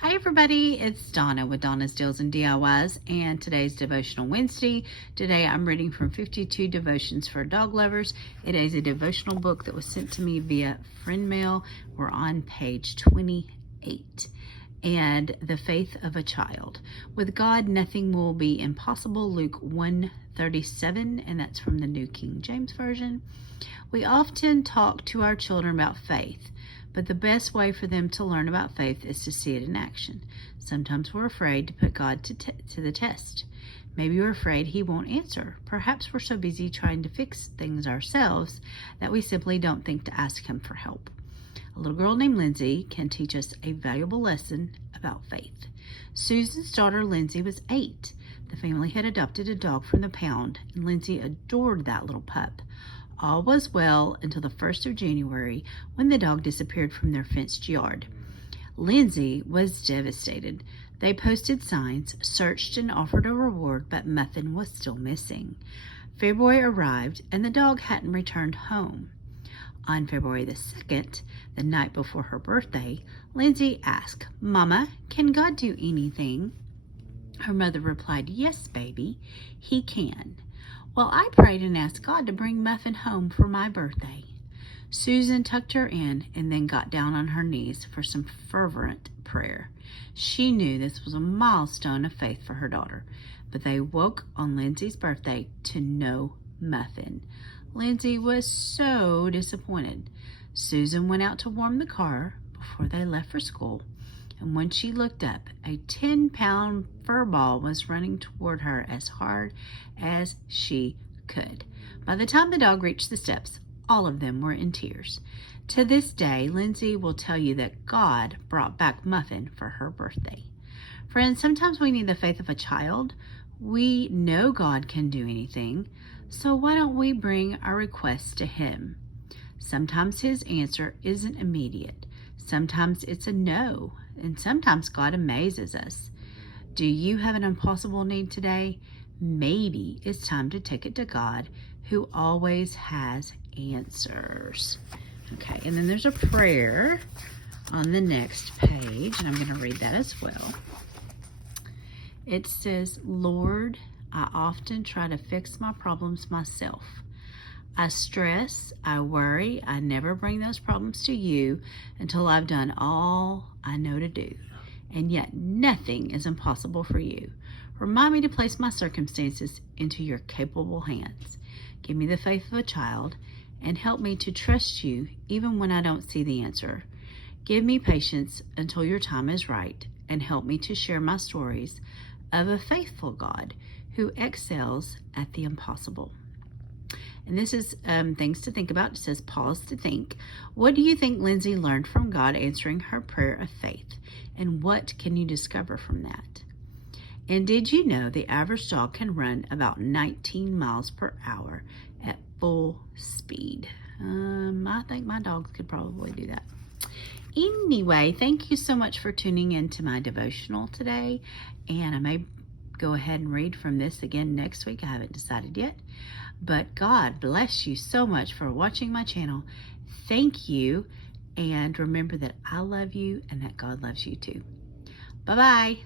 Hi everybody, it's Donna with Donna's Deals and DIYs, and today's Devotional Wednesday. Today I'm reading from 52 Devotions for Dog Lovers. It is a devotional book that was sent to me via friend mail. We're on page 28. And the faith of a child. With God, nothing will be impossible. Luke 1:37, and that's from the New King James Version. We often talk to our children about faith, but the best way for them to learn about faith is to see it in action. Sometimes we're afraid to put God to the test. Maybe we're afraid he won't answer. Perhaps we're so busy trying to fix things ourselves that we simply don't think to ask him for help. A little girl named Lindsay can teach us a valuable lesson about faith. Susan's daughter Lindsay was 8. The family had adopted a dog from the pound, and Lindsay adored that little pup. All was well until the 1st of January when the dog disappeared from their fenced yard. Lindsay was devastated. They posted signs, searched, and offered a reward, but Muffin was still missing. February arrived, and the dog hadn't returned home. On February the 2nd, the night before her birthday, Lindsay asked, "Mama, can God do anything?" Her mother replied, "Yes, baby, he can." "Well, I prayed and asked God to bring Muffin home for my birthday." Susan tucked her in and then got down on her knees for some fervent prayer. She knew this was a milestone of faith for her daughter, but they woke on Lindsay's birthday to no Muffin. Lindsay was so disappointed. Susan went out to warm the car before they left for school, and when she looked up, a 10-pound fur ball was running toward her as hard as she could. By the time the dog reached the steps, all of them were in tears. To this day, Lindsay will tell you that God brought back Muffin for her birthday. Friends, sometimes we need the faith of a child. We know God can do anything, so why don't we bring our requests to him? Sometimes his answer isn't immediate. Sometimes it's a no, and sometimes God amazes us. Do you have an impossible need today? Maybe it's time to take it to God, who always has answers. Okay, and then there's a prayer on the next page, and I'm going to read that as well. It says, "Lord, I often try to fix my problems myself. I stress, I worry, I never bring those problems to you until I've done all I know to do. And yet nothing is impossible for you. Remind me to place my circumstances into your capable hands. Give me the faith of a child and help me to trust you even when I don't see the answer. Give me patience until your time is right and help me to share my stories of a faithful God who excels at the impossible." And this is things to think about. It says, pause to think. What do you think Lindsay learned from God answering her prayer of faith? And what can you discover from that? And did you know the average dog can run about 19 miles per hour at full speed? I think my dogs could probably do that. Anyway, thank you so much for tuning in to my devotional today. And I may go ahead and read from this again next week. I haven't decided yet. But God bless you so much for watching my channel. Thank you. And remember that I love you and that God loves you too. Bye-bye.